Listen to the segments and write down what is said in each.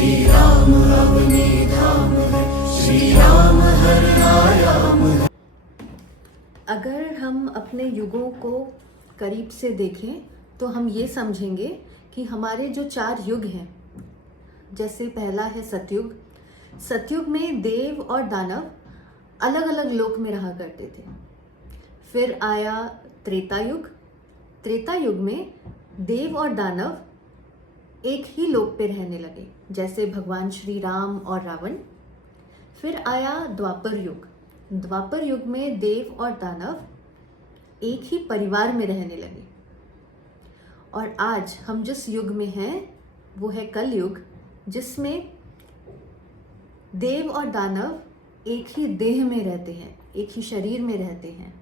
श्री राम अवनी धाम है, श्री राम हर आयाम है। अगर हम अपने युगों को करीब से देखें तो हम ये समझेंगे कि हमारे जो 4 युग हैं, जैसे पहला है सतयुग। सतयुग में देव और दानव अलग अलग लोक में रहा करते थे। फिर आया त्रेता युग। त्रेता युग में देव और दानव एक ही लोक पे रहने लगे, जैसे भगवान श्री राम और रावण। फिर आया द्वापर युग। द्वापर युग में देव और दानव एक ही परिवार में रहने लगे। और आज हम जिस युग में हैं वो है कल युग, जिसमें देव और दानव एक ही देह में रहते हैं, एक ही शरीर में रहते हैं।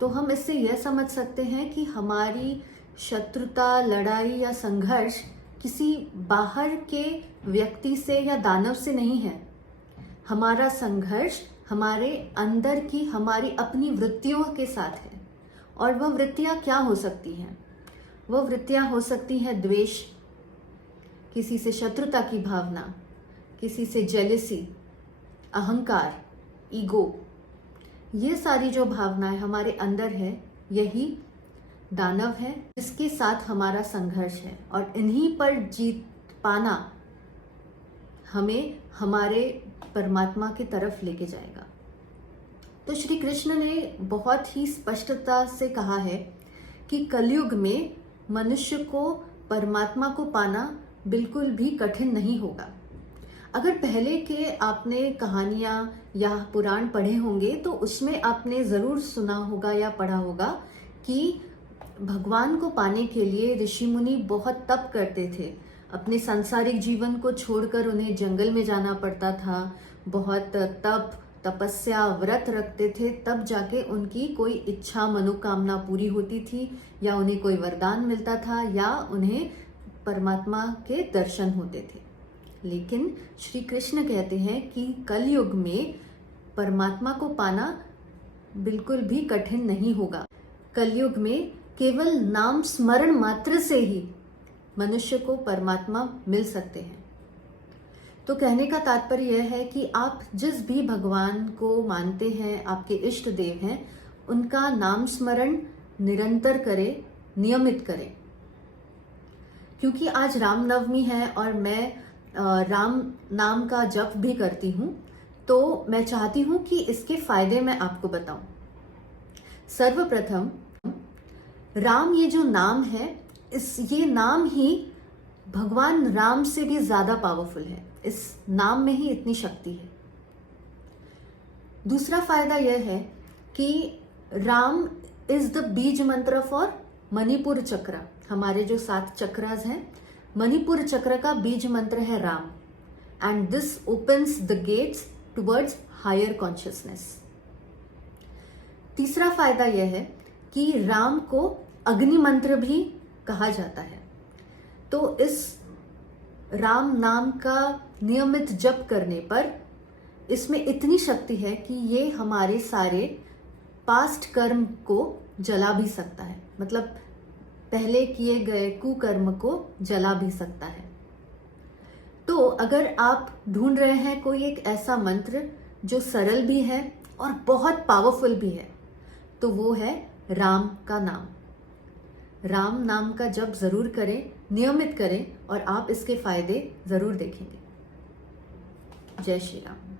तो हम इससे यह समझ सकते हैं कि हमारी शत्रुता, लड़ाई या संघर्ष किसी बाहर के व्यक्ति से या दानव से नहीं है। हमारा संघर्ष हमारे अंदर की हमारी अपनी वृत्तियों के साथ है। और वह वृत्तियां क्या हो सकती हैं? वह वृत्तियां हो सकती हैं द्वेष, किसी से शत्रुता की भावना, किसी से जेलसी, अहंकार, ईगो। ये सारी जो भावनाएं हमारे अंदर है, यही दानव है जिसके साथ हमारा संघर्ष है। और इन्हीं पर जीत पाना हमें हमारे परमात्मा की तरफ लेके जाएगा। तो श्री कृष्ण ने बहुत ही स्पष्टता से कहा है कि कलयुग में मनुष्य को परमात्मा को पाना बिल्कुल भी कठिन नहीं होगा। अगर पहले के आपने कहानियां या पुराण पढ़े होंगे तो उसमें आपने ज़रूर सुना होगा या पढ़ा होगा कि भगवान को पाने के लिए ऋषि मुनि बहुत तप करते थे। अपने सांसारिक जीवन को छोड़कर उन्हें जंगल में जाना पड़ता था। बहुत तप, तपस्या, व्रत रखते थे, तब जाके उनकी कोई इच्छा, मनोकामना पूरी होती थी, या उन्हें कोई वरदान मिलता था, या उन्हें परमात्मा के दर्शन होते थे। लेकिन श्री कृष्ण कहते हैं कि कलयुग में परमात्मा को पाना बिल्कुल भी कठिन नहीं होगा। कलयुग में केवल नाम स्मरण मात्र से ही मनुष्य को परमात्मा मिल सकते हैं। तो कहने का तात्पर्य यह है कि आप जिस भी भगवान को मानते हैं, आपके इष्ट देव हैं, उनका नाम स्मरण निरंतर करें, नियमित करें। क्योंकि आज रामनवमी है और मैं राम नाम का जप भी करती हूँ, तो मैं चाहती हूँ कि इसके फायदे मैं आपको बताऊं। सर्वप्रथम, राम ये जो नाम है, ये नाम ही भगवान राम से भी ज्यादा पावरफुल है। इस नाम में ही इतनी शक्ति है। दूसरा फायदा यह है कि राम इज द बीज मंत्र फॉर मणिपुर चक्र। हमारे जो 7 चक्रास हैं, मणिपुर चक्र का बीज मंत्र है Ram. And this opens the gates towards higher consciousness. तीसरा फायदा यह है कि राम को अग्नि मंत्र भी कहा जाता है। तो इस राम नाम का नियमित जप करने पर इसमें इतनी शक्ति है कि ये हमारे सारे पास्ट कर्म को जला भी सकता है। मतलब पहले किए गए कुकर्म को जला भी सकता है। तो अगर आप ढूंढ रहे हैं कोई एक ऐसा मंत्र जो सरल भी है और बहुत पावरफुल भी है, तो वो है राम का नाम। राम नाम का जप जरूर करें, नियमित करें, और आप इसके फायदे जरूर देखेंगे। जय श्री राम।